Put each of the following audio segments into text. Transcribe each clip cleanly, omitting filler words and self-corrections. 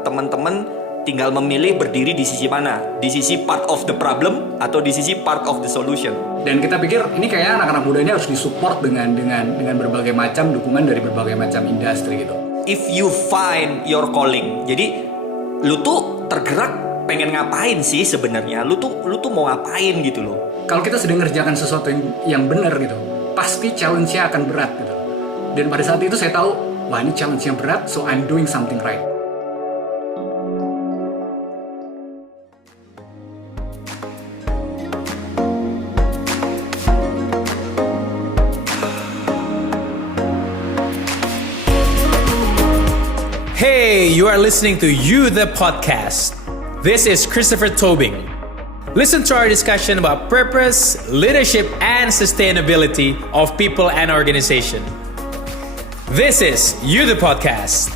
teman-teman tinggal memilih berdiri di sisi mana, di sisi part of the problem atau di sisi part of the solution. Dan kita pikir ini kayak anak-anak muda ini harus disupport dengan berbagai macam dukungan dari berbagai macam industri gitu. If you find your calling, jadi lu tuh tergerak pengen ngapain sih sebenarnya? Lu tuh mau ngapain gitu loh? Kalau kita sedang ngerjakan sesuatu yang benar gitu, pasti challenge-nya akan berat gitu. Dan pada saat itu saya tahu, wah ini challenge-nya berat, so I'm doing something right. Hey, you are listening to You the Podcast. This is Christopher Tobing. Listen to our discussion about purpose, leadership, and sustainability of people and organization. This is You the Podcast.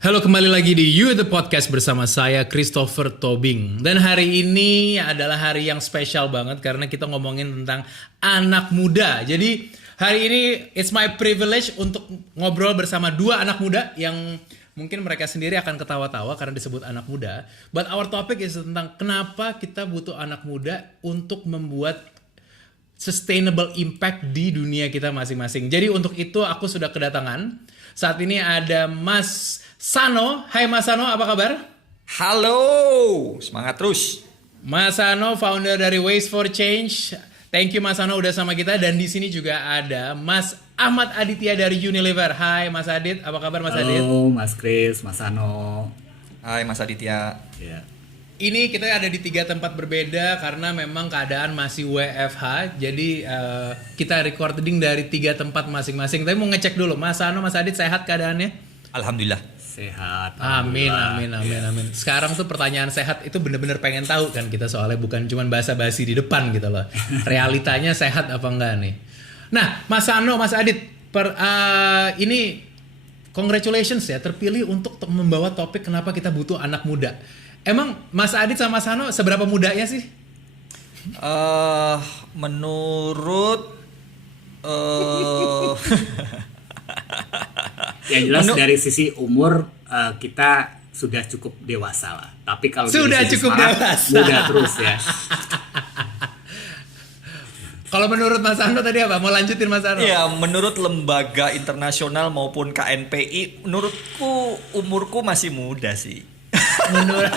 Halo, kembali lagi di You The Podcast bersama saya Christopher Tobing. Dan hari ini adalah hari yang spesial banget karena kita ngomongin tentang anak muda. Jadi hari ini it's my privilege untuk ngobrol bersama dua anak muda yang mungkin mereka sendiri akan ketawa-tawa karena disebut anak muda. But our topic is tentang kenapa kita butuh anak muda untuk membuat sustainable impact di dunia kita masing-masing. Jadi untuk itu aku sudah kedatangan. Saat ini ada Mas Sano. Hai Mas Sano, apa kabar? Halo, semangat terus. Mas Sano, founder dari Waste for Change. Thank you Mas Sano udah sama kita. Dan di sini juga ada Mas Ahmad Aditya dari Unilever. Hai Mas Adit, apa kabar Mas Adit? Halo Mas Chris, Mas Sano. Hai Mas Aditya. Ya. Ini kita ada di 3 tempat berbeda karena memang keadaan masih WFH. Jadi kita recording dari 3 tempat masing-masing. Tapi mau ngecek dulu, Mas Sano, Mas Adit sehat keadaannya? Alhamdulillah. Sehat. Amin. Sekarang tuh pertanyaan sehat itu bener-bener pengen tahu kan kita, soalnya bukan cuma basa-basi di depan gitu loh. Realitanya sehat apa enggak nih? Nah, Mas Sano, Mas Adit, ini congratulations ya terpilih untuk membawa topik kenapa kita butuh anak muda. Emang Mas Adit sama Mas Sano seberapa mudanya sih? Menurut Yang jelas dari sisi umur kita sudah cukup dewasa lah. Tapi kalau sudah dari sisi cukup semangat, dewasa. muda terus ya. Kalau menurut Mas Sano tadi apa? Mau lanjutin Mas Sano? ya menurut lembaga internasional maupun KNPI, menurutku umurku masih muda sih. Menurut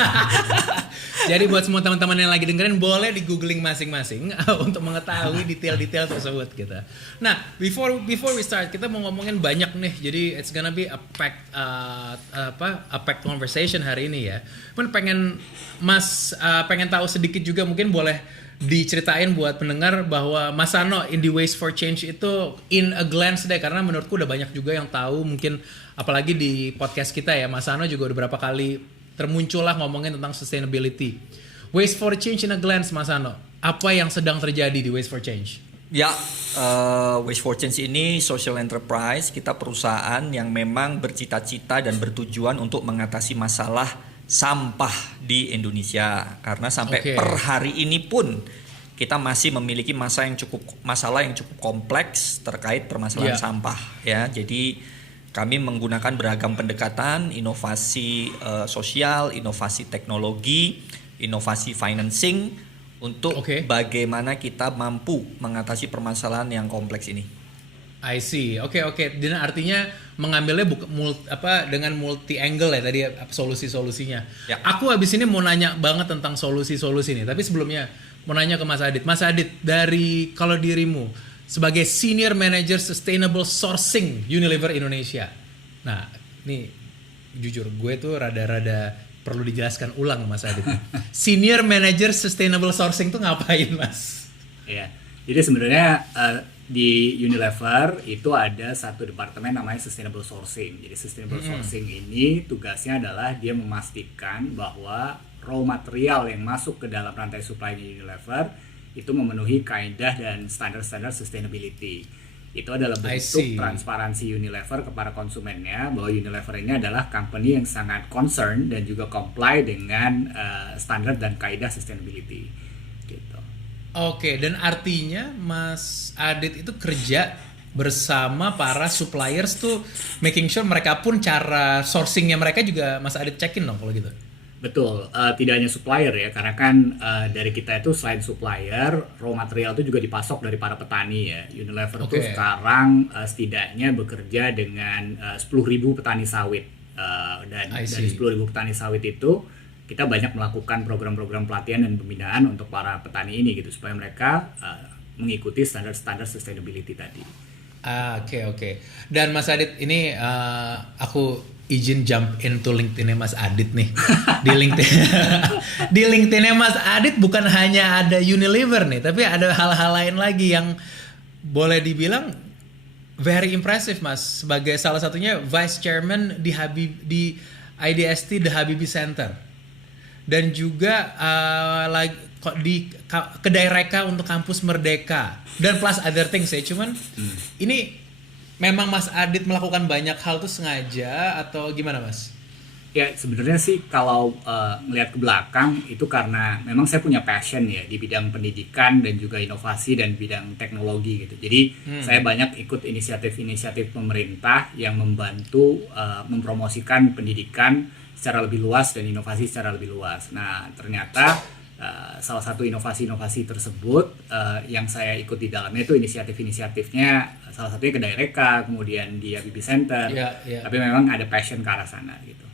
Jadi buat semua teman-teman yang lagi dengerin boleh di googling masing-masing untuk mengetahui detail-detail tersebut gitu. Nah, before we start kita mau ngomongin banyak nih. Jadi it's gonna be a packed conversation hari ini ya. Pengen tahu sedikit juga, mungkin boleh diceritain buat pendengar bahwa Mas Sano in the Waste for Change itu in a glance deh, karena menurutku udah banyak juga yang tahu, mungkin apalagi di podcast kita ya. Mas Sano juga udah berapa kali termuncullah ngomongin tentang sustainability. Waste for Change in a glance, Mas Sano. Apa yang sedang terjadi di Waste for Change? Ya, Waste for Change ini social enterprise. Kita perusahaan yang memang bercita-cita dan bertujuan untuk mengatasi masalah sampah di Indonesia. Karena sampai per hari ini pun kita masih memiliki masalah yang cukup kompleks terkait permasalahan sampah. Ya, jadi kami menggunakan beragam pendekatan, inovasi sosial, inovasi teknologi, inovasi financing untuk bagaimana kita mampu mengatasi permasalahan yang kompleks ini. I see. Oke. Dan artinya mengambilnya dengan multi angle ya tadi solusi-solusinya. Ya. Aku abis ini mau nanya banget tentang solusi-solusi nih. Tapi sebelumnya mau nanya ke Mas Adit. Mas Adit, dari kalau dirimu sebagai Senior Manager Sustainable Sourcing Unilever Indonesia. Nah, nih jujur gue tuh rada-rada perlu dijelaskan ulang Mas Adit. Senior Manager Sustainable Sourcing tuh ngapain, Mas? Ya. Jadi sebenarnya di Unilever itu ada satu departemen namanya Sustainable Sourcing. Jadi Sustainable Sourcing ini tugasnya adalah dia memastikan bahwa raw material yang masuk ke dalam rantai supply di Unilever itu memenuhi kaidah dan standar-standar sustainability. Itu adalah bentuk transparansi Unilever kepada konsumennya bahwa Unilever ini adalah company yang sangat concern dan juga comply dengan standar dan kaidah sustainability. Gitu. Oke, dan artinya Mas Adit itu kerja bersama para suppliers tuh making sure mereka pun cara sourcingnya mereka juga Mas Adit cekin dong kalau gitu. Betul, tidak hanya supplier ya, karena kan dari kita itu selain supplier, raw material itu juga dipasok dari para petani ya. Unilever itu sekarang setidaknya bekerja dengan 10.000 petani sawit, dan dari 10.000 petani sawit itu kita banyak melakukan program-program pelatihan dan pembinaan untuk para petani ini gitu, supaya mereka mengikuti standar-standar sustainability tadi. Oke. Dan Mas Adit ini aku izin jump into LinkedIn-nya Mas Adit nih. Di LinkedIn-nya Mas Adit bukan hanya ada Unilever nih, tapi ada hal-hal lain lagi yang boleh dibilang very impressive Mas, sebagai salah satunya Vice Chairman di IDST The Habibie Center. Dan juga di Kedai Reka untuk Kampus Merdeka dan plus other things ya. Cuman ini memang Mas Adit melakukan banyak hal tuh sengaja atau gimana Mas? Ya sebenarnya sih kalau ngelihat ke belakang itu karena memang saya punya passion ya di bidang pendidikan dan juga inovasi dan bidang teknologi gitu. Jadi saya banyak ikut inisiatif-inisiatif pemerintah yang membantu mempromosikan pendidikan secara lebih luas dan inovasi secara lebih luas. Nah ternyata salah satu inovasi-inovasi tersebut yang saya ikut di dalamnya itu inisiatif-inisiatifnya salah satunya Kedai Reka, kemudian di Habibie Center. Tapi memang ada passion ke arah sana gitu.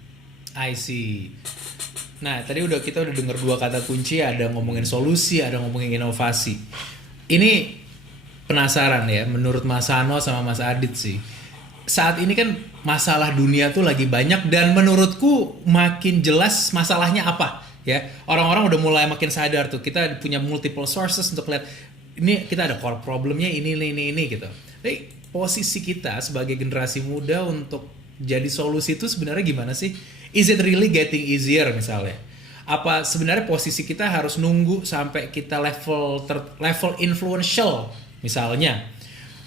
I see. Nah, tadi kita udah dengar dua kata kunci, ada ngomongin solusi, ada ngomongin inovasi. Ini penasaran ya, menurut Mas Hano sama Mas Adit sih. Saat ini kan masalah dunia tuh lagi banyak dan menurutku makin jelas masalahnya apa. Ya, orang-orang udah mulai makin sadar tuh, kita punya multiple sources untuk lihat ini kita ada core problemnya ini gitu. Tapi posisi kita sebagai generasi muda untuk jadi solusi itu sebenarnya gimana sih? Is it really getting easier misalnya? Apa sebenarnya posisi kita harus nunggu sampai kita level influential misalnya?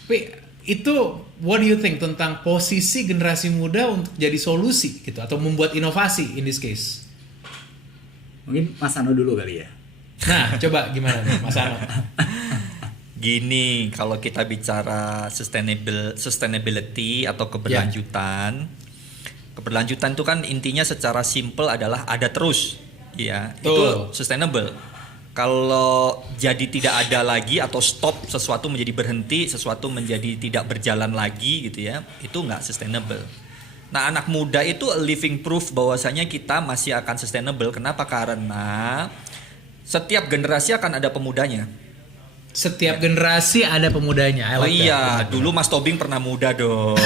Tapi itu what do you think tentang posisi generasi muda untuk jadi solusi gitu atau membuat inovasi in this case? Mungkin Mas Ano dulu kali ya. Nah, coba gimana nih, Mas Ano? Gini, kalau kita bicara sustainability atau keberlanjutan, keberlanjutan itu kan intinya secara simple adalah ada terus, ya. Itu sustainable. Kalau jadi tidak ada lagi atau stop, sesuatu menjadi berhenti, sesuatu menjadi tidak berjalan lagi gitu ya, itu nggak sustainable. Nah, anak muda itu living proof bahwasanya kita masih akan sustainable. Kenapa? Karena setiap generasi akan ada pemudanya. Setiap generasi ada pemudanya. Oh iya, dulu Mas Tobing pernah muda dong.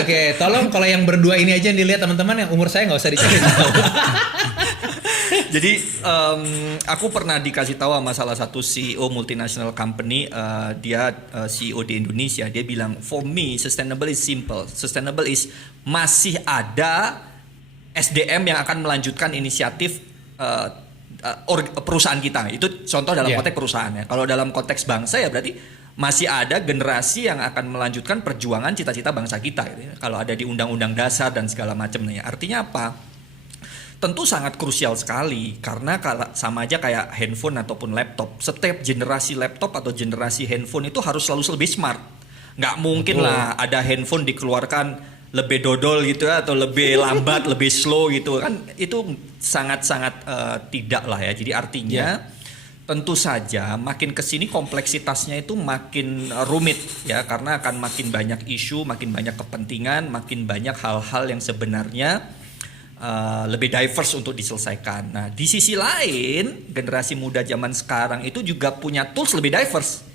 Oke, tolong kalau yang berdua ini aja yang dilihat teman-teman, yang umur saya nggak usah dicari tahu. Jadi aku pernah dikasih tahu sama salah satu CEO multinational company, dia CEO di Indonesia, dia bilang for me sustainable is simple. Sustainable is masih ada SDM yang akan melanjutkan inisiatif perusahaan kita. Itu contoh dalam konteks perusahaan ya. Kalau dalam konteks bangsa ya berarti masih ada generasi yang akan melanjutkan perjuangan cita-cita bangsa kita gitu ya. Kalau ada di undang-undang dasar dan segala macamnya. Artinya apa? Tentu sangat krusial sekali karena sama aja kayak handphone ataupun laptop. Setiap generasi laptop atau generasi handphone itu harus selalu lebih smart. Nggak mungkin lah ada handphone dikeluarkan lebih dodol gitu ya, atau lebih lambat, lebih slow gitu kan, itu sangat-sangat tidak lah ya. Jadi artinya tentu saja makin kesini kompleksitasnya itu makin rumit ya, karena akan makin banyak isu, makin banyak kepentingan, makin banyak hal-hal yang sebenarnya lebih diverse untuk diselesaikan. Nah di sisi lain generasi muda zaman sekarang itu juga punya tools lebih diverse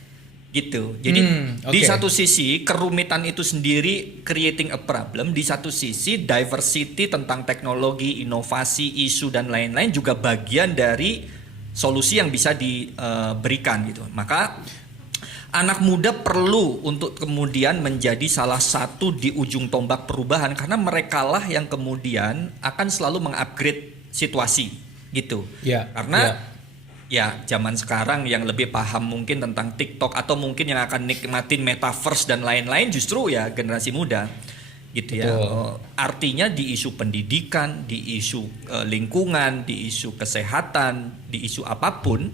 gitu. Jadi di satu sisi kerumitan itu sendiri creating a problem, di satu sisi diversity tentang teknologi, inovasi, isu dan lain-lain juga bagian dari solusi yang bisa diberikan gitu. Maka anak muda perlu untuk kemudian menjadi salah satu di ujung tombak perubahan karena merekalah yang kemudian akan selalu mengupgrade situasi gitu. Karena ya zaman sekarang yang lebih paham mungkin tentang TikTok atau mungkin yang akan nikmatin metaverse dan lain-lain justru ya generasi muda. gitu ya. Betul. Artinya di isu pendidikan, di isu lingkungan, di isu kesehatan, di isu apapun,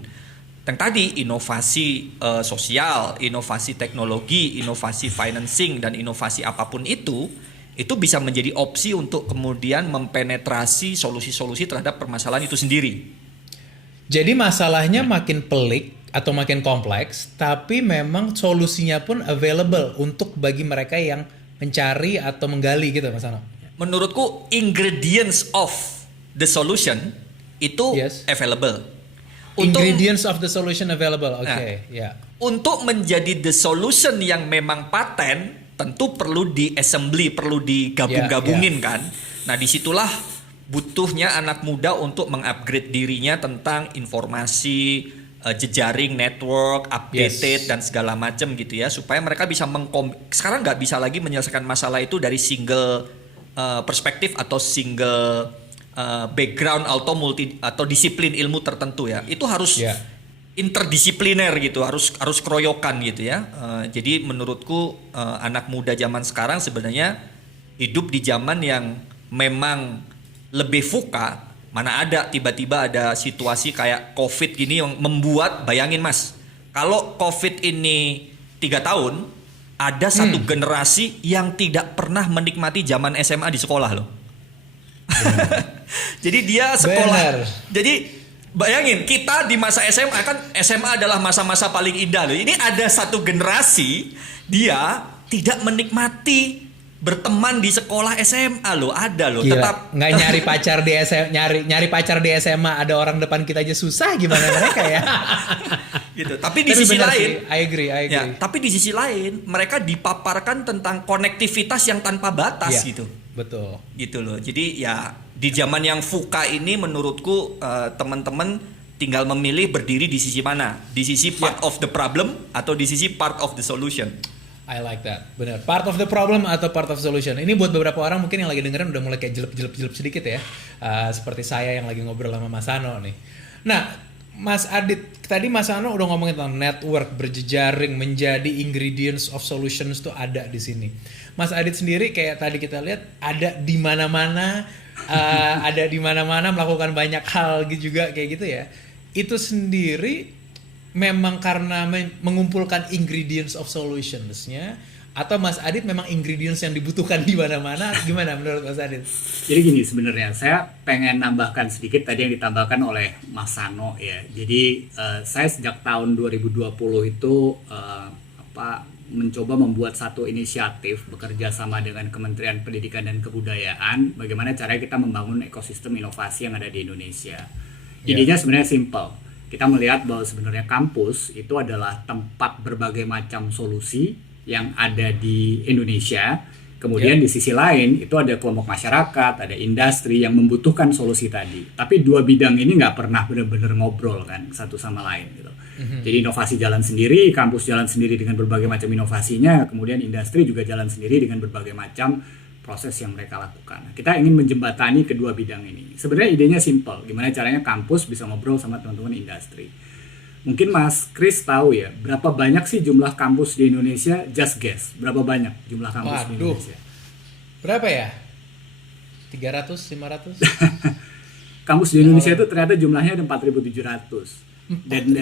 yang tadi inovasi sosial, inovasi teknologi, inovasi financing dan inovasi apapun itu bisa menjadi opsi untuk kemudian mempenetrasi solusi-solusi terhadap permasalahan itu sendiri. Jadi masalahnya makin pelik atau makin kompleks, tapi memang solusinya pun available untuk bagi mereka yang mencari atau menggali gitu, Mas Ano. Menurutku ingredients of the solution itu Yes. available. Ingredients of the solution available. Oke, ya. Untuk menjadi the solution yang memang paten, tentu perlu di-assembly, perlu digabung-gabungin kan. Nah, disitulah butuhnya anak muda untuk mengupgrade dirinya tentang informasi, jejaring, network, updated, dan segala macam gitu ya, supaya mereka bisa sekarang nggak bisa lagi menyelesaikan masalah itu dari single perspektif atau single background atau disiplin ilmu tertentu ya. Itu harus interdisipliner gitu, harus keroyokan gitu ya. Jadi menurutku anak muda zaman sekarang sebenarnya hidup di zaman yang memang lebih fuka. Mana ada tiba-tiba ada situasi kayak COVID gini yang membuat, bayangin Mas, kalau COVID ini 3 tahun, ada satu generasi yang tidak pernah menikmati zaman SMA di sekolah loh. Jadi dia sekolah. Bener. Jadi bayangin kita di masa SMA, kan SMA adalah masa-masa paling indah loh. Ini ada satu generasi dia tidak menikmati berteman di sekolah SMA loh, ada loh. Gila, Tetap nggak nyari pacar di SMA, nyari pacar di SMA, ada orang depan kita aja susah, gimana mereka ya? gitu. Tapi di sisi benar lain, sih, I agree. ya, tapi di sisi lain mereka dipaparkan tentang konektivitas yang tanpa batas Iya, gitu. Betul. Gitu loh. Jadi ya di zaman yang fuka ini menurutku teman-teman tinggal memilih berdiri di sisi mana, di sisi part of the problem atau di sisi part of the solution. I like that. Benar. Part of the problem atau part of solution. Ini buat beberapa orang mungkin yang lagi dengerin udah mulai kayak jelep sedikit ya. Seperti saya yang lagi ngobrol sama Mas Ano nih. Nah, Mas Adit, tadi Mas Ano udah ngomongin tentang network berjejaring menjadi ingredients of solutions tuh ada di sini. Mas Adit sendiri kayak tadi kita lihat ada di mana-mana, ada di mana-mana melakukan banyak hal gitu juga kayak gitu ya. Itu sendiri memang karena mengumpulkan ingredients of solutionsnya, atau Mas Adit memang ingredients yang dibutuhkan di mana-mana? Gimana menurut Mas Adit? Jadi gini, sebenarnya saya pengen nambahkan sedikit tadi yang ditambahkan oleh Mas Ano ya. Jadi saya sejak tahun 2020 itu mencoba membuat satu inisiatif bekerja sama dengan Kementerian Pendidikan dan Kebudayaan, bagaimana caranya kita membangun ekosistem inovasi yang ada di Indonesia. Idenya sebenarnya simple. Kita melihat bahwa sebenarnya kampus itu adalah tempat berbagai macam solusi yang ada di Indonesia. Kemudian di sisi lain itu ada kelompok masyarakat, ada industri yang membutuhkan solusi tadi. Tapi dua bidang ini nggak pernah benar-benar ngobrol kan satu sama lain gitu. Jadi inovasi jalan sendiri, kampus jalan sendiri dengan berbagai macam inovasinya, kemudian industri juga jalan sendiri dengan berbagai macam proses yang mereka lakukan. Kita ingin menjembatani kedua bidang ini. Sebenarnya idenya simple, gimana caranya kampus bisa ngobrol sama teman-teman industri. Mungkin Mas Chris tahu ya, berapa banyak sih jumlah kampus di Indonesia? Just guess, berapa banyak jumlah kampus di Indonesia? Berapa ya? 300, 500? Kampus di Indonesia itu ternyata jumlahnya ada 4.700. Dan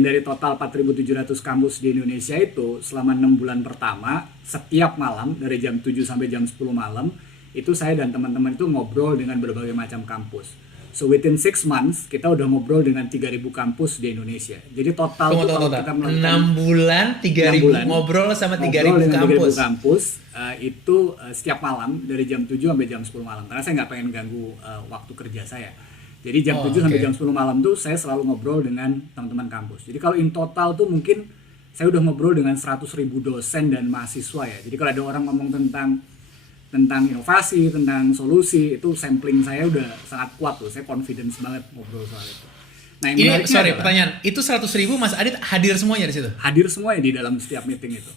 dari total 4.700 kampus di Indonesia itu selama 6 bulan pertama setiap malam dari jam 7 sampai jam 10 malam itu saya dan teman-teman itu ngobrol dengan berbagai macam kampus. So within 6 months kita udah ngobrol dengan 3.000 kampus di Indonesia. Jadi total Tunggu. kita melakukan 6 bulan 3.000 ngobrol sama 3.000 kampus. Itu setiap malam dari jam 7 sampai jam 10 malam. Karena saya nggak pengen ganggu waktu kerja saya. Jadi jam 7 sampai jam 10 malam tuh saya selalu ngobrol dengan teman-teman kampus. Jadi kalau in total tuh mungkin saya udah ngobrol dengan 100.000 dosen dan mahasiswa ya. Jadi kalau ada orang ngomong tentang inovasi, tentang solusi, itu sampling saya udah sangat kuat tuh. Saya confidence banget ngobrol soal itu. Nah, yang pertanyaan, itu 100.000 Mas Adit hadir semuanya di situ? Hadir semuanya di dalam setiap meeting itu.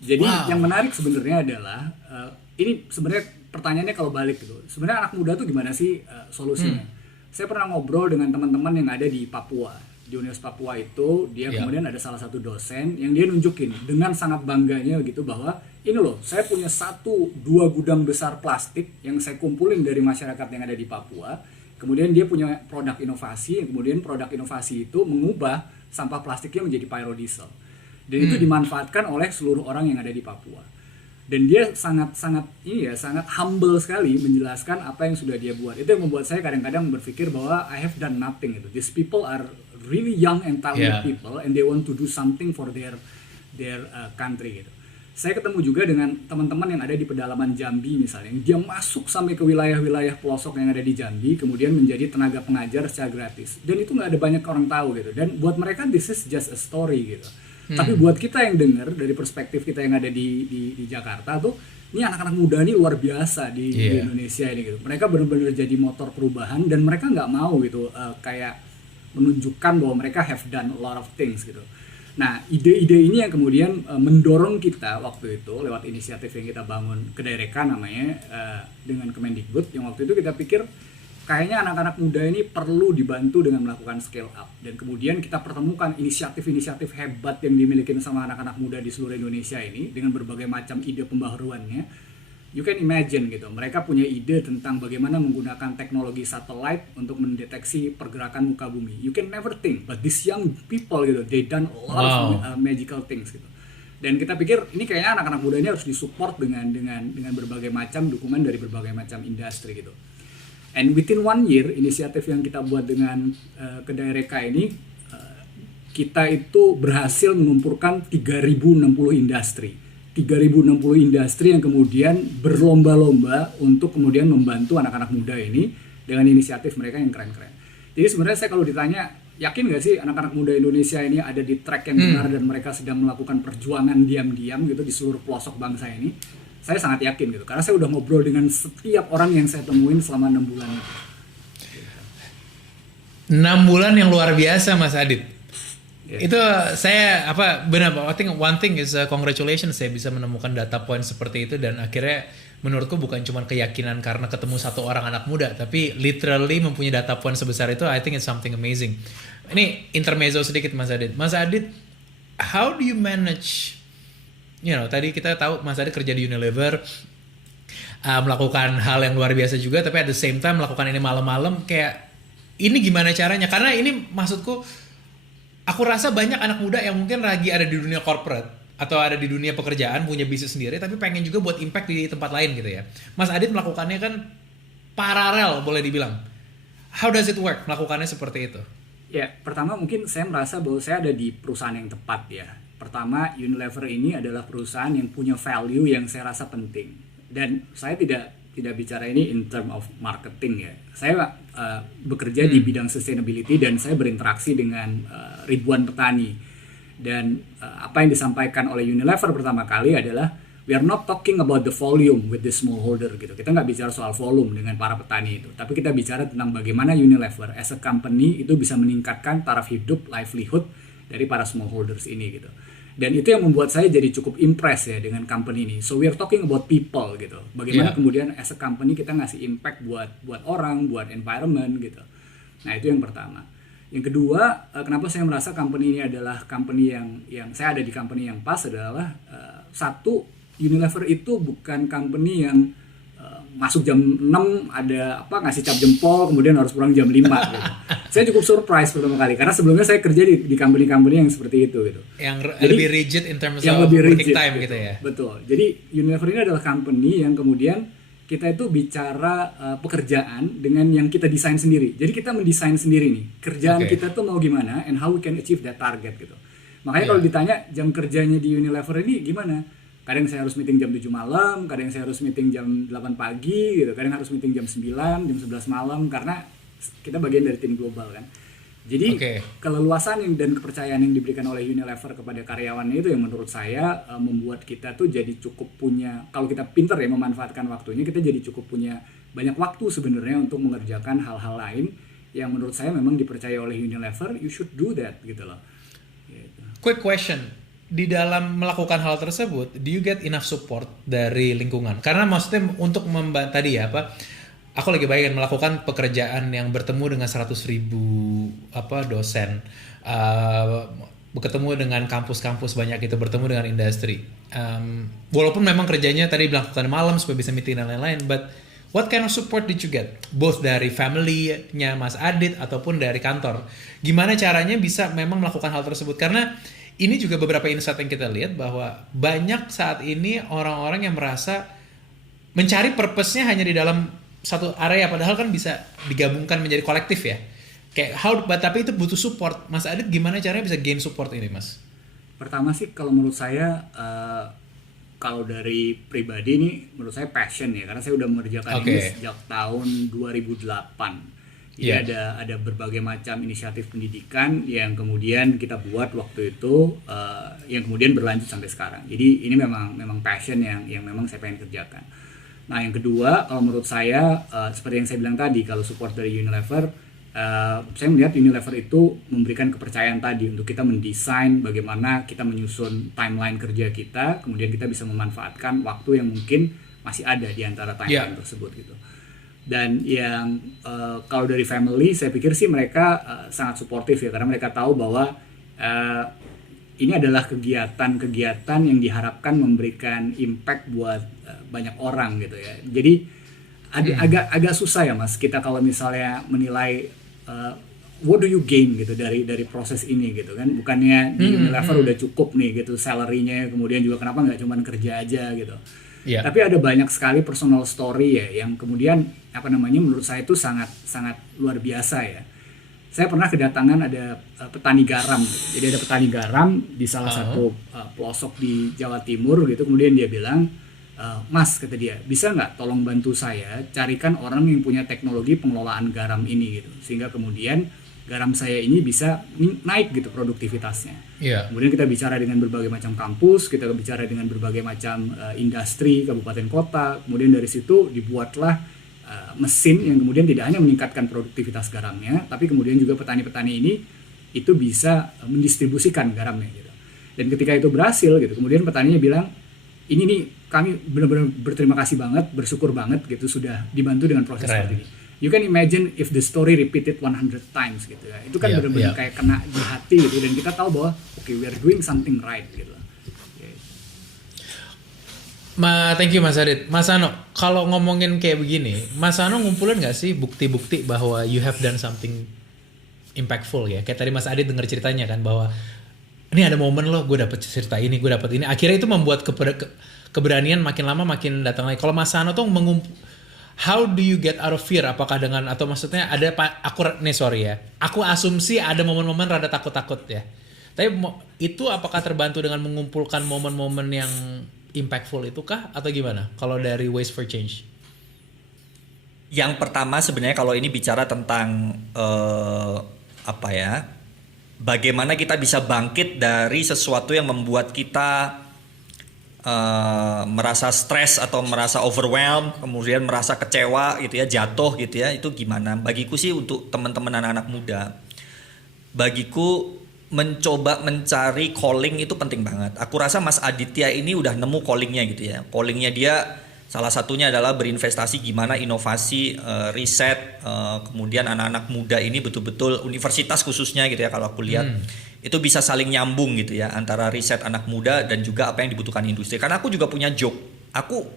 Jadi yang menarik sebenarnya adalah ini sebenarnya pertanyaannya kalau balik gitu. Sebenarnya anak muda tuh gimana sih solusinya? Saya pernah ngobrol dengan teman-teman yang ada di Papua. Di Universitas Papua itu dia kemudian ada salah satu dosen yang dia nunjukin dengan sangat bangganya gitu bahwa ini loh, saya punya 1-2 gudang besar plastik yang saya kumpulin dari masyarakat yang ada di Papua. Kemudian dia punya produk inovasi, yang kemudian produk inovasi itu mengubah sampah plastiknya menjadi biodiesel. Dan itu dimanfaatkan oleh seluruh orang yang ada di Papua. Dan dia sangat humble sekali menjelaskan apa yang sudah dia buat. Itu yang membuat saya kadang-kadang berpikir bahwa I have done nothing gitu. These people are really young and talented people, and they want to do something for their country gitu. Saya ketemu juga dengan teman-teman yang ada di pedalaman Jambi misalnya, yang dia masuk sampai ke wilayah-wilayah pelosok yang ada di Jambi, kemudian menjadi tenaga pengajar secara gratis. Dan itu nggak ada banyak orang tahu gitu. Dan buat mereka this is just a story gitu. Tapi buat kita yang dengar dari perspektif kita yang ada di Jakarta tuh, ini anak-anak muda ini luar biasa di Indonesia ini gitu. Mereka benar-benar jadi motor perubahan dan mereka nggak mau gitu kayak menunjukkan bahwa mereka have done a lot of things gitu. Nah, ide-ide ini yang kemudian mendorong kita waktu itu lewat inisiatif yang kita bangun Kedai Reka namanya dengan Kemendikbud, yang waktu itu kita pikir kayaknya anak-anak muda ini perlu dibantu dengan melakukan scale up. Dan kemudian kita pertemukan inisiatif-inisiatif hebat yang dimiliki sama anak-anak muda di seluruh Indonesia ini dengan berbagai macam ide pembaharuannya. You can imagine gitu, mereka punya ide tentang bagaimana menggunakan teknologi satelit untuk mendeteksi pergerakan muka bumi. You can never think, but these young people gitu, they done a lot of magical things gitu. Dan kita pikir ini kayaknya anak-anak muda ini harus disupport dengan berbagai macam dukungan dari berbagai macam industri gitu. And within 1 year, inisiatif yang kita buat dengan Kedai Reka ini, kita itu berhasil mengumpulkan 3.060 industri. 3.060 industri yang kemudian berlomba-lomba untuk kemudian membantu anak-anak muda ini dengan inisiatif mereka yang keren-keren. Jadi sebenarnya saya kalau ditanya, yakin nggak sih anak-anak muda Indonesia ini ada di track yang benar dan mereka sedang melakukan perjuangan diam-diam gitu di seluruh pelosok bangsa ini? Saya sangat yakin gitu, karena saya udah ngobrol dengan setiap orang yang saya temuin selama 6 bulan itu. 6 bulan yang luar biasa, Mas Adit. Itu saya benar, I think one thing is congratulations, saya bisa menemukan data point seperti itu, dan akhirnya menurutku bukan cuma keyakinan karena ketemu satu orang anak muda, tapi literally mempunyai data point sebesar itu. I think it's something amazing. Ini intermezzo sedikit, Mas Adit. Mas Adit, how do you manage, tadi kita tahu Mas Adit kerja di Unilever, melakukan hal yang luar biasa juga, tapi at the same time melakukan ini malam-malam, kayak ini gimana caranya? Karena ini maksudku, aku rasa banyak anak muda yang mungkin lagi ada di dunia corporate atau ada di dunia pekerjaan, punya bisnis sendiri, tapi pengen juga buat impact di tempat lain gitu ya. Mas Adit melakukannya kan paralel, boleh dibilang. How does it work melakukannya seperti itu? Ya, pertama mungkin saya merasa bahwa saya ada di perusahaan yang tepat ya. Pertama, Unilever ini adalah perusahaan yang punya value yang saya rasa penting. Dan saya tidak bicara ini in term of marketing ya. Saya bekerja di bidang sustainability dan saya berinteraksi dengan ribuan petani. Dan apa yang disampaikan oleh Unilever pertama kali adalah we are not talking about the volume with the smallholder gitu. Kita nggak bicara soal volume dengan para petani itu, tapi kita bicara tentang bagaimana Unilever as a company itu bisa meningkatkan taraf hidup, livelihood dari para smallholders ini gitu. Dan itu yang membuat saya jadi cukup impress ya dengan company ini. So we are talking about people gitu. Bagaimana kemudian as a company kita ngasih impact buat orang, buat environment gitu. Nah, itu yang pertama. Yang kedua, kenapa saya merasa company ini adalah company yang saya ada di company yang pas adalah satu, Unilever itu bukan company yang masuk jam 6 ada ngasih cap jempol kemudian harus pulang jam 5 gitu. Saya cukup surprise pertama kali karena sebelumnya saya kerja di company-company yang seperti itu gitu. Yang lebih rigid in terms of working time gitu ya. Betul. Jadi Unilever ini adalah company yang kemudian kita itu bicara pekerjaan dengan yang kita desain sendiri. Jadi kita mendesain sendiri nih. Kerjaan kita tuh mau gimana and how we can achieve that target gitu. Makanya kalau ditanya jam kerjanya di Unilever ini gimana? Kadang saya harus meeting jam 7 malam, kadang saya harus meeting jam 8 pagi gitu, kadang harus meeting jam 9, jam 11 malam karena kita bagian dari tim global kan. Jadi keleluasan dan kepercayaan yang diberikan oleh Unilever kepada karyawannya itu yang menurut saya membuat kita tuh jadi cukup punya, kalau kita pinter ya memanfaatkan waktunya, kita jadi cukup punya banyak waktu sebenarnya untuk mengerjakan hal-hal lain yang menurut saya memang dipercaya oleh Unilever. You should do that gitu loh. Gitu. Quick question. Di dalam melakukan hal tersebut, do you get enough support dari lingkungan? Karena maksudnya untuk tadi ya aku lagi bayangin melakukan pekerjaan yang bertemu dengan 100.000 dosen, bertemu dengan kampus-kampus banyak itu, bertemu dengan industri. Walaupun memang kerjanya tadi melakukan malam supaya bisa meeting dan lain-lain, but what kind of support did you get? Both dari family-nya Mas Adit ataupun dari kantor. Gimana caranya bisa memang melakukan hal tersebut? Karena ini juga beberapa insight yang kita lihat bahwa banyak saat ini orang-orang yang merasa mencari purpose-nya hanya di dalam satu area, padahal kan bisa digabungkan menjadi kolektif ya. Kayak tapi itu butuh support. Mas Adit gimana caranya bisa gain support ini, Mas? Pertama sih kalau menurut saya kalau dari pribadi ini menurut saya passion ya, karena saya udah mengerjakan ini sejak tahun 2008. Jadi ada berbagai macam inisiatif pendidikan yang kemudian kita buat waktu itu yang kemudian berlanjut sampai sekarang. Jadi ini memang passion yang memang saya pengen kerjakan. Nah, yang kedua kalau menurut saya seperti yang saya bilang tadi, kalau support dari Unilever, saya melihat Unilever itu memberikan kepercayaan tadi untuk kita mendesain bagaimana kita menyusun timeline kerja kita, kemudian kita bisa memanfaatkan waktu yang mungkin masih ada di antara timeline tersebut gitu. Dan yang kalau dari family, saya pikir sih mereka sangat suportif ya, karena mereka tahu bahwa ini adalah kegiatan-kegiatan yang diharapkan memberikan impact buat banyak orang gitu ya. Jadi agak susah ya Mas kita kalau misalnya menilai what do you gain gitu dari proses ini gitu kan, bukannya di Unilever udah cukup nih gitu salary-nya, kemudian juga kenapa nggak cuma kerja aja gitu. Tapi ada banyak sekali personal story ya yang kemudian menurut saya itu sangat luar biasa ya. Saya pernah kedatangan ada petani garam gitu. Jadi ada petani garam di salah satu pelosok di Jawa Timur gitu, kemudian dia bilang, Mas, kata dia, bisa nggak tolong bantu saya carikan orang yang punya teknologi pengelolaan garam ini gitu, sehingga kemudian garam saya ini bisa naik gitu produktivitasnya. Kemudian kita bicara dengan berbagai macam kampus, kita bicara dengan berbagai macam industri, kabupaten kota, kemudian dari situ dibuatlah mesin yang kemudian tidak hanya meningkatkan produktivitas garamnya, tapi kemudian juga petani-petani ini itu bisa mendistribusikan garamnya gitu. Dan ketika itu berhasil gitu, kemudian petaninya bilang, ini nih kami benar-benar berterima kasih banget, bersyukur banget gitu sudah dibantu dengan proses seperti ini. You can imagine if the story repeated 100 times gitu ya. Itu kan benar-benar kayak kena di hati gitu, dan kita tahu bahwa okay, we are doing something right gitu. Thank you Mas Adit. Mas Ano, kalau ngomongin kayak begini, Mas Ano ngumpulin nggak sih bukti-bukti bahwa you have done something impactful ya? Kayak tadi Mas Adit dengar ceritanya kan bahwa ini ada momen loh, gue dapet cerita ini, gue dapet ini. Akhirnya itu membuat keberanian makin lama makin datang lagi. Kalau Mas Ano tuh how do you get out of fear? Apakah dengan, atau maksudnya ada aku asumsi ada momen-momen rada takut-takut ya. Tapi itu apakah terbantu dengan mengumpulkan momen-momen yang impactful itu kah atau gimana? Kalau dari Waste for Change? Yang pertama sebenarnya kalau ini bicara tentang bagaimana kita bisa bangkit dari sesuatu yang membuat kita merasa stres atau merasa overwhelmed, kemudian merasa kecewa gitu ya, jatuh gitu ya, itu gimana? Bagiku sih untuk teman-teman anak-anak muda, bagiku mencoba mencari calling itu penting banget. Aku rasa Mas Aditya ini udah nemu callingnya gitu ya. Callingnya dia salah satunya adalah berinvestasi gimana inovasi, riset, kemudian anak-anak muda ini betul-betul universitas khususnya gitu ya kalau aku lihat itu bisa saling nyambung gitu ya antara riset anak muda dan juga apa yang dibutuhkan industri. Karena aku juga punya joke. Aku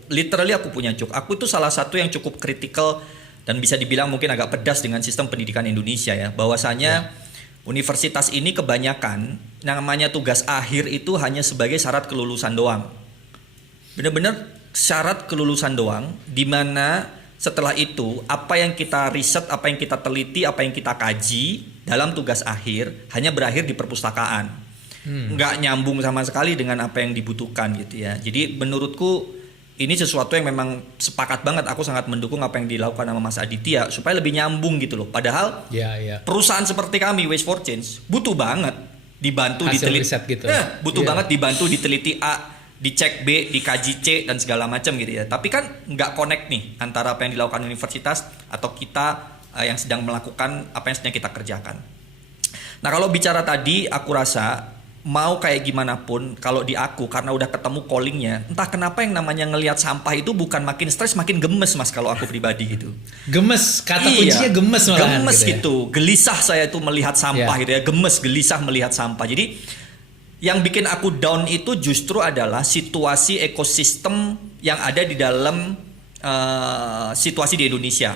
punya joke. Aku itu salah satu yang cukup kritikal dan bisa dibilang mungkin agak pedas dengan sistem pendidikan Indonesia ya. Bahwasanya universitas ini kebanyakan namanya tugas akhir itu hanya sebagai syarat kelulusan doang. Benar-benar syarat kelulusan doang, di mana setelah itu apa yang kita riset, apa yang kita teliti, apa yang kita kaji dalam tugas akhir hanya berakhir di perpustakaan. Nggak nyambung sama sekali dengan apa yang dibutuhkan gitu ya. Jadi menurutku ini sesuatu yang memang sepakat banget, aku sangat mendukung apa yang dilakukan sama Mas Aditya supaya lebih nyambung gitu loh. Padahal perusahaan seperti kami Waste for Change butuh banget dibantu diteliti gitu. Butuh banget dibantu diteliti A, dicek B, dikaji C dan segala macam gitu ya. Tapi kan nggak connect nih antara apa yang dilakukan universitas atau kita yang sedang melakukan apa yang sedang kita kerjakan. Nah kalau bicara tadi, aku rasa mau kayak gimana pun kalau di aku karena udah ketemu callingnya, entah kenapa yang namanya ngelihat sampah itu bukan makin stres makin gemes Mas kalau aku pribadi gitu. Gemes, kata kuncinya gemes malahan gemes gitu. Gelisah saya itu melihat sampah gitu ya, gemes, gelisah melihat sampah. Jadi Yang bikin aku down itu justru adalah situasi ekosistem yang ada di dalam situasi di Indonesia.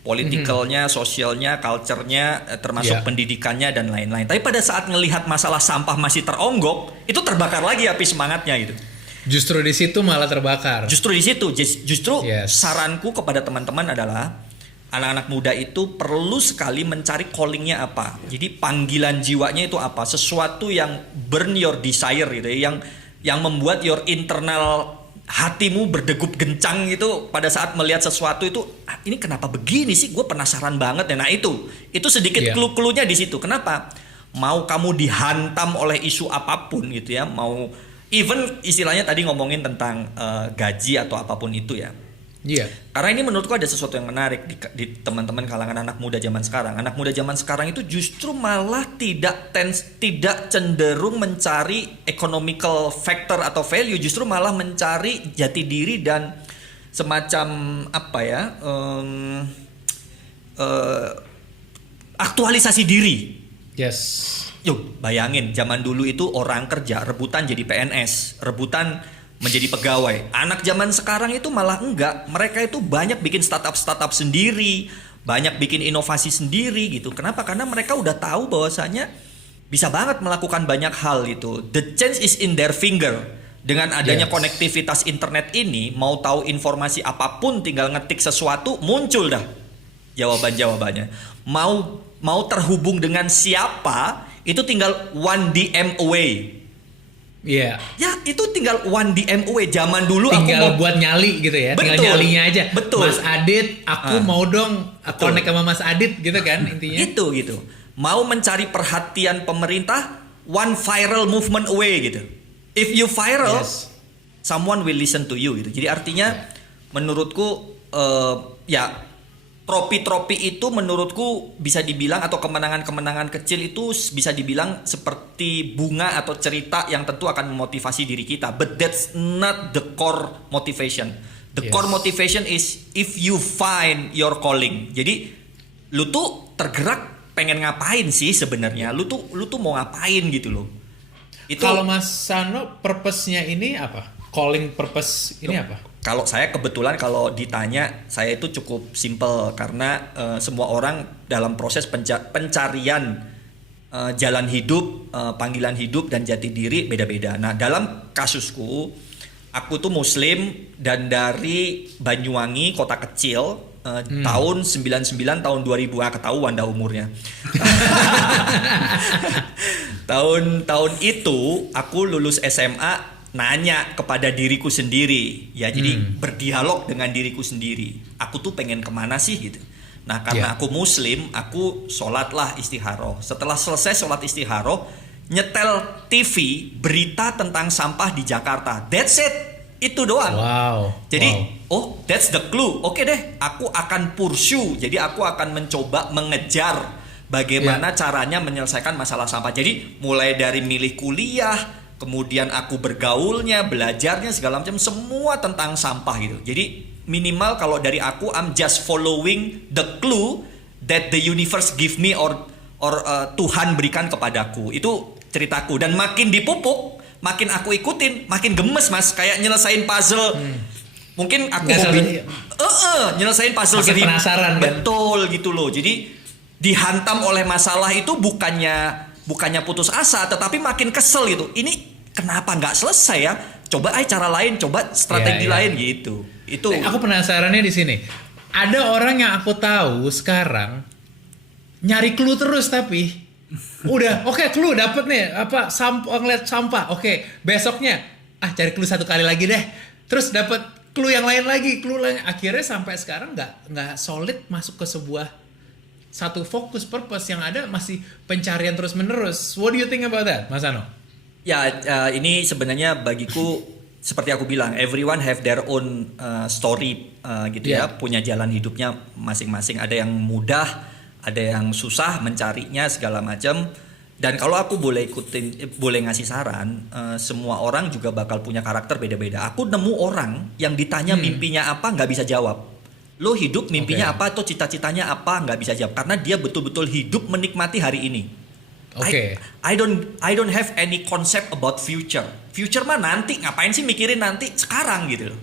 Politikalnya, sosialnya, culture-nya, termasuk pendidikannya dan lain-lain. Tapi pada saat ngelihat masalah sampah masih teronggok, itu terbakar lagi api semangatnya gitu. Justru di situ malah terbakar. Justru di situ, saranku kepada teman-teman adalah anak-anak muda itu perlu sekali mencari callingnya apa. Jadi panggilan jiwanya itu apa? Sesuatu yang burn your desire gitu ya, yang membuat your internal hatimu berdegup gencang gitu pada saat melihat sesuatu itu. Ini kenapa begini sih? Gue penasaran banget ya. Nah itu sedikit clue-cluenya di situ. Kenapa? Mau kamu dihantam oleh isu apapun gitu ya, mau even istilahnya tadi ngomongin tentang gaji atau apapun itu ya. Iya. Karena ini menurutku ada sesuatu yang menarik di teman-teman kalangan anak muda zaman sekarang. Anak muda zaman sekarang itu justru malah tidak cenderung mencari economical factor atau value, justru malah mencari jati diri dan semacam aktualisasi diri. Yes. Yuk, bayangin zaman dulu itu orang kerja rebutan jadi PNS, rebutan menjadi pegawai. Anak zaman sekarang itu malah enggak. Mereka itu banyak bikin startup sendiri, banyak bikin inovasi sendiri gitu. Kenapa? Karena mereka udah tahu bahwasanya bisa banget melakukan banyak hal gitu. The chance is in their finger. Dengan adanya konektivitas internet ini, mau tahu informasi apapun tinggal ngetik sesuatu, muncul dah jawaban-jawabannya. Mau terhubung dengan siapa, itu tinggal 1 DM away. Iya. Ya itu tinggal 1 DM away. Zaman dulu tinggal buat nyali gitu ya. Betul. Tinggal nyalinya aja. Betul. Mas Adit, aku mau dong connect sama Mas Adit gitu kan intinya. Gitu. Mau mencari perhatian pemerintah, 1 viral movement away gitu. If you viral, someone will listen to you gitu. Jadi artinya menurutku tropi-tropi itu menurutku bisa dibilang, atau kemenangan-kemenangan kecil itu bisa dibilang seperti bunga atau cerita yang tentu akan memotivasi diri kita. But that's not the core motivation. The core motivation is if you find your calling. Jadi lu tuh tergerak pengen ngapain sih sebenarnya? Lu tuh mau ngapain gitu loh. Itu kalau Mas Sano purpose-nya ini apa? Calling purpose ini apa? Kalau saya kebetulan kalau ditanya, saya itu cukup simple karena semua orang dalam proses pencarian jalan hidup, panggilan hidup dan jati diri beda-beda. Nah, dalam kasusku, aku tuh Muslim dan dari Banyuwangi, kota kecil, tahun 99 tahun 2000, ketahuan dah umurnya. tahun itu aku lulus SMA, nanya kepada diriku sendiri ya, jadi berdialog dengan diriku sendiri, aku tuh pengen kemana sih gitu. Nah karena aku Muslim, aku sholatlah istikharoh. Setelah selesai sholat istikharoh, nyetel TV berita tentang sampah di Jakarta. That's it, itu doang. Jadi that's the clue. Oke deh, aku akan pursue. Jadi aku akan mencoba mengejar bagaimana caranya menyelesaikan masalah sampah. Jadi mulai dari milih kuliah, kemudian aku bergaulnya, belajarnya segala macam, semua tentang sampah gitu. Jadi minimal kalau dari aku, I'm just following the clue that the universe give me or Tuhan berikan kepadaku. Itu ceritaku. Dan makin dipupuk, makin aku ikutin, makin gemes Mas. Kayak nyelesain puzzle. Mungkin aku nyelesain puzzle makin penasaran kan? Betul gitu loh. Jadi dihantam oleh masalah itu bukannya putus asa, tetapi makin kesel gitu. Ini kenapa nggak selesai ya? Coba cara lain, coba strategi lain gitu. Itu. Aku penasarannya di sini. Ada orang yang aku tahu sekarang nyari clue terus, tapi udah clue dapet nih, ngeliat sampah. Besoknya cari clue satu kali lagi deh. Terus dapet clue yang lain lagi, akhirnya sampai sekarang nggak solid masuk ke sebuah satu fokus purpose, yang ada masih pencarian terus menerus. What do you think about that, Mas Ano? Ya, ini sebenarnya bagiku seperti aku bilang, everyone have their own story gitu ya, punya jalan hidupnya masing-masing. Ada yang mudah, ada yang susah mencarinya segala macam. Dan kalau aku boleh ngasih saran, semua orang juga bakal punya karakter beda-beda. Aku nemu orang yang ditanya mimpinya apa nggak bisa jawab. Lo hidup mimpinya apa atau cita-citanya apa nggak bisa jawab, karena dia betul-betul hidup menikmati hari ini. Oke. I don't have any concept about future. Future mah nanti, ngapain sih mikirin nanti, sekarang gitu loh.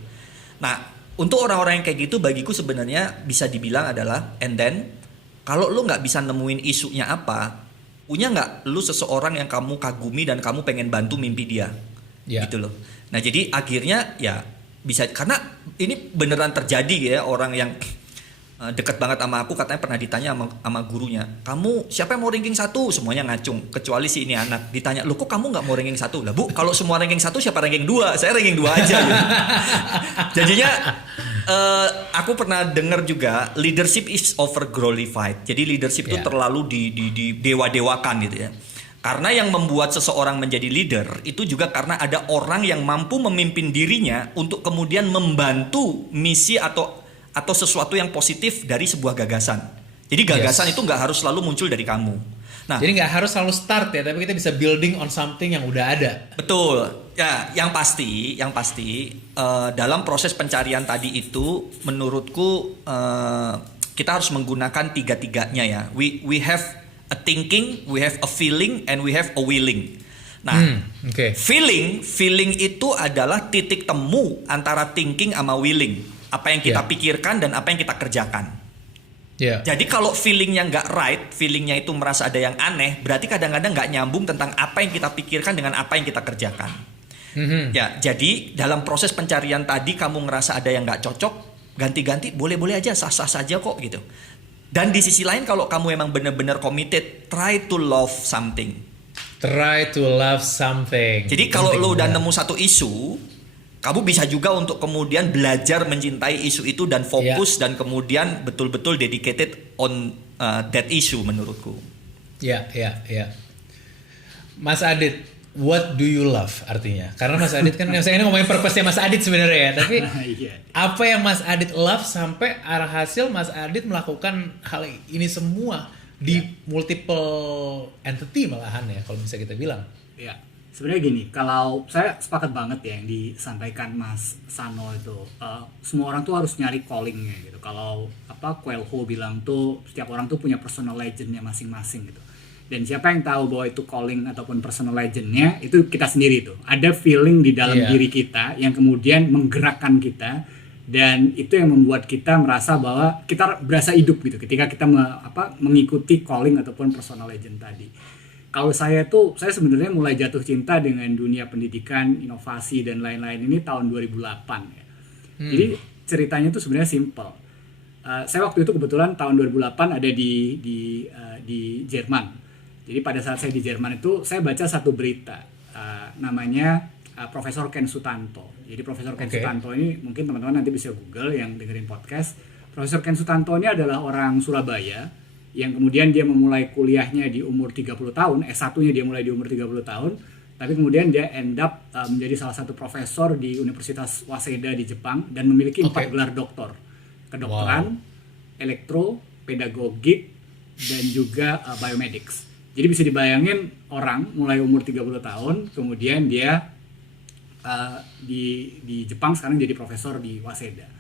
Nah, untuk orang-orang yang kayak gitu bagiku sebenarnya bisa dibilang adalah, and then kalau lu nggak bisa nemuin isunya apa, punya nggak lu seseorang yang kamu kagumi dan kamu pengen bantu mimpi dia, gitu loh. Nah jadi akhirnya ya bisa, karena ini beneran terjadi ya, orang yang deket banget sama aku katanya pernah ditanya sama gurunya, kamu siapa yang mau ranking 1? Semuanya ngacung kecuali si ini anak. Ditanya, loh kok kamu nggak mau ranking 1? Lah bu, kalau semua ranking 1 siapa ranking 2? Saya ranking 2 aja gitu. Jadinya aku pernah dengar juga, leadership is over-glorified. Jadi leadership itu terlalu di dewa-dewakan gitu ya. Karena yang membuat seseorang menjadi leader itu juga karena ada orang yang mampu memimpin dirinya untuk kemudian membantu misi atau sesuatu yang positif dari sebuah gagasan. Jadi gagasan itu nggak harus selalu muncul dari kamu. Nah, jadi nggak harus selalu start ya, tapi kita bisa building on something yang udah ada. Betul. Ya, yang pasti dalam proses pencarian tadi itu, menurutku kita harus menggunakan tiga-tiganya ya. We have a thinking, we have a feeling, and we have a willing. Nah, feeling itu adalah titik temu antara thinking sama willing. Apa yang kita pikirkan dan apa yang kita kerjakan. Jadi kalau feelingnya nggak right, feelingnya itu merasa ada yang aneh, berarti kadang-kadang nggak nyambung tentang apa yang kita pikirkan dengan apa yang kita kerjakan. Ya, jadi dalam proses pencarian tadi kamu ngerasa ada yang nggak cocok, ganti-ganti, boleh-boleh aja, sah-sah saja kok gitu. Dan di sisi lain kalau kamu emang benar-benar committed, try to love something. Try to love something. Jadi kalau lo udah nemu satu isu, kamu bisa juga untuk kemudian belajar mencintai isu itu dan fokus dan kemudian betul-betul dedicated on that issue menurutku. Ya. Mas Adit, what do you love artinya? Karena Mas Adit kan, saya ini ngomongin purpose-nya Mas Adit sebenarnya ya, tapi apa yang Mas Adit love sampai arah hasil Mas Adit melakukan hal ini semua di multiple entity malahan ya, kalau bisa kita bilang. Ya. Sebenarnya gini, kalau saya sepakat banget ya yang disampaikan Mas Sano itu, semua orang tuh harus nyari callingnya gitu. Kalau Coelho bilang tuh setiap orang tuh punya personal legendnya masing-masing gitu. Dan siapa yang tahu bahwa itu calling ataupun personal legendnya itu kita sendiri tuh. Ada feeling di dalam diri kita yang kemudian menggerakkan kita, dan itu yang membuat kita merasa bahwa kita berasa hidup gitu ketika kita mengikuti calling ataupun personal legend tadi. Kalau saya sebenarnya mulai jatuh cinta dengan dunia pendidikan, inovasi dan lain-lain ini tahun 2008 ya. Jadi ceritanya tuh sebenarnya simple. Saya waktu itu kebetulan tahun 2008 ada di Jerman. Jadi pada saat saya di Jerman itu saya baca satu berita namanya Profesor Ken Sutanto. Jadi Profesor Ken Sutanto ini mungkin teman-teman nanti bisa Google yang dengerin podcast. Profesor Ken Sutanto ini adalah orang Surabaya yang kemudian dia memulai kuliahnya di umur 30 tahun, S1-nya dia mulai di umur 30 tahun, tapi kemudian dia end up menjadi salah satu profesor di Universitas Waseda di Jepang dan memiliki 4 gelar doktor. Kedokteran, elektro, pedagogik, dan juga biomedics. Jadi bisa dibayangin orang mulai umur 30 tahun, kemudian dia di Jepang sekarang jadi profesor di Waseda.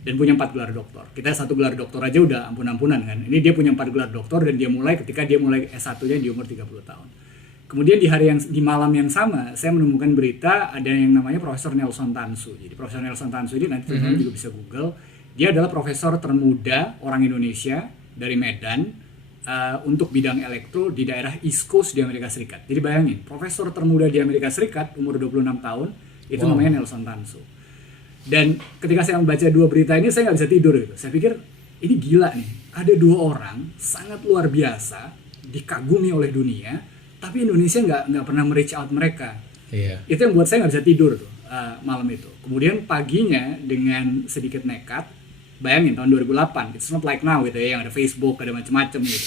Dan punya 4 gelar doktor. Kita 1 gelar doktor aja udah ampun-ampunan kan. Ini dia punya 4 gelar doktor dan dia mulai ketika dia mulai S1-nya di umur 30 tahun. Kemudian di malam yang sama saya menemukan berita ada yang namanya Profesor Nelson Tansu. Jadi Profesor Nelson Tansu ini nanti teman-teman juga bisa Google. Dia adalah profesor termuda orang Indonesia dari Medan untuk bidang elektro di daerah East Coast di Amerika Serikat. Jadi bayangin, profesor termuda di Amerika Serikat umur 26 tahun itu namanya Nelson Tansu. Dan ketika saya membaca 2 berita ini saya nggak bisa tidur gitu. Saya pikir ini gila nih, ada 2 orang sangat luar biasa dikagumi oleh dunia, tapi Indonesia nggak pernah reach out mereka. Itu yang buat saya nggak bisa tidur tuh malam itu. Kemudian paginya dengan sedikit nekat, bayangin tahun 2008, it's not like now gitu ya, yang ada Facebook, ada macam-macam gitu.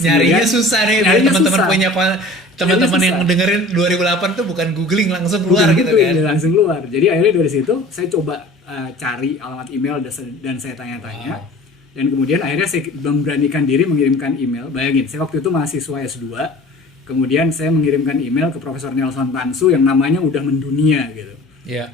Nyarinya susah nih, teman-teman punya teman-teman yang dengerin 2008 tuh bukan googling langsung keluar gitu kan. Langsung keluar. Jadi akhirnya dari situ saya coba cari alamat email dan saya tanya-tanya. Dan kemudian akhirnya saya memberanikan diri mengirimkan email. Bayangin, saya waktu itu mahasiswa S2. Kemudian saya mengirimkan email ke Profesor Nelson Tansu yang namanya udah mendunia gitu.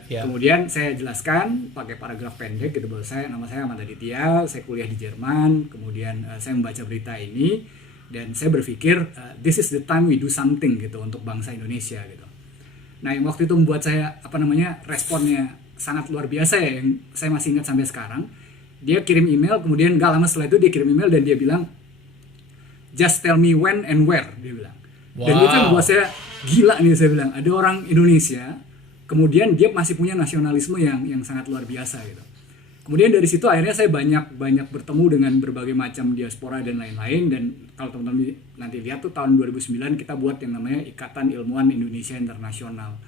Kemudian saya jelaskan pakai paragraf pendek gitu bahwa nama saya Ahmad Aditya, saya kuliah di Jerman. Kemudian saya membaca berita ini Dan saya berpikir this is the time we do something gitu untuk bangsa Indonesia gitu. Nah, yang waktu itu membuat saya responnya sangat luar biasa ya, yang saya masih ingat sampai sekarang. Dia kirim email, kemudian gak lama setelah itu dia kirim email dan dia bilang, just tell me when and where, dia bilang. Dan itu yang membuat saya gila nih, saya bilang, ada orang Indonesia, kemudian dia masih punya nasionalisme yang sangat luar biasa gitu. Kemudian dari situ akhirnya saya banyak bertemu dengan berbagai macam diaspora dan lain-lain, dan kalau teman-teman nanti lihat tuh tahun 2009 kita buat yang namanya Ikatan Ilmuwan Indonesia Internasional.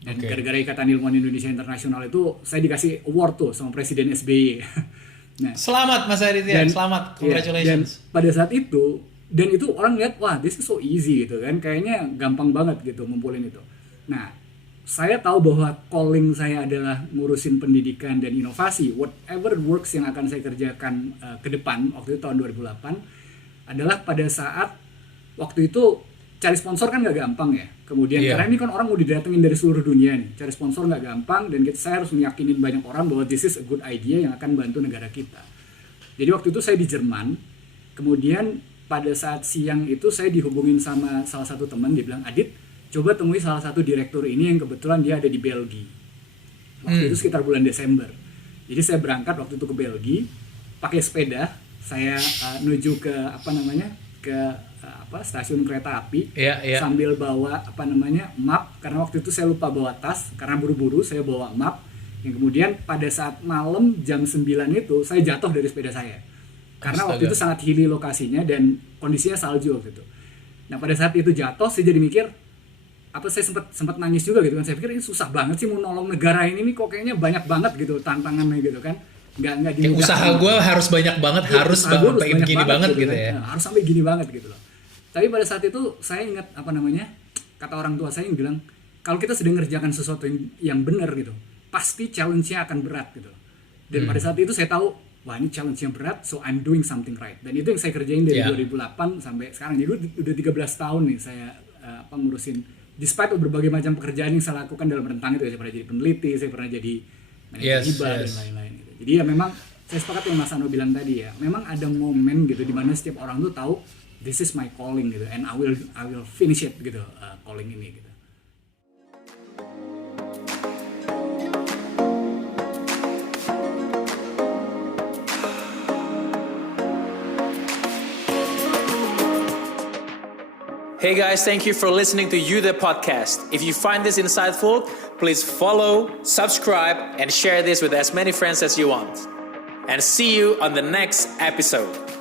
Dan gara-gara Ikatan Ilmuwan Indonesia Internasional itu saya dikasih award tuh sama Presiden SBY. Nah, selamat Mas Aditya, selamat, congratulations. Dan pada saat itu, dan itu orang lihat, wah this is so easy gitu kan, kayaknya gampang banget gitu ngumpulin itu. Nah, saya tahu bahwa calling saya adalah ngurusin pendidikan dan inovasi. Whatever works yang akan saya kerjakan ke depan, waktu itu tahun 2008, adalah pada saat waktu itu cari sponsor kan gak gampang ya. Kemudian karena ini kan orang mau didatengin dari seluruh dunia nih, cari sponsor gak gampang, dan saya harus meyakinin banyak orang bahwa this is a good idea yang akan bantu negara kita. Jadi waktu itu saya di Jerman, kemudian pada saat siang itu saya dihubungin sama salah satu teman, dia bilang, Adit, coba temui salah satu direktur ini yang kebetulan dia ada di Belgia. Waktu itu sekitar bulan Desember. Jadi saya berangkat waktu itu ke Belgia, pakai sepeda, saya menuju ke stasiun kereta api, sambil bawa map, karena waktu itu saya lupa bawa tas, karena buru-buru saya bawa map, yang kemudian pada saat malam jam 9 itu saya jatuh dari sepeda saya. Karena waktu itu sangat hilly lokasinya dan kondisinya salju waktu itu. Nah pada saat itu jatuh, saya jadi mikir, saya sempat nangis juga gitu kan. Saya pikir ini susah banget sih mau nolong negara ini nih, kok kayaknya banyak banget gitu tantangannya gitu kan. Nggak dimudahkan. Usaha gue harus banyak banget, harus sampai begini banget gitu ya. Nah, harus sampai gini banget gitu loh. Tapi pada saat itu saya ingat kata orang tua saya yang bilang, kalau kita sedang ngerjakan sesuatu yang benar gitu, pasti challenge-nya akan berat gitu. Dan pada saat itu saya tahu, wah ini challenge-nya berat, so I'm doing something right. Dan itu yang saya kerjain dari 2008 sampai sekarang. Jadi udah 13 tahun nih saya ngurusin, despite berbagai macam pekerjaan yang saya lakukan dalam rentang itu. Saya pernah jadi peneliti, saya pernah jadi manajer hibah dan lain-lain gitu. Jadi ya memang saya sepakat yang Mas Ano bilang tadi ya, memang ada momen gitu di mana setiap orang tuh tahu this is my calling gitu, and I will finish it gitu, calling ini gitu. Hey guys, thank you for listening to You The Podcast. If you find this insightful, please follow, subscribe, and share this with as many friends as you want. And see you on the next episode.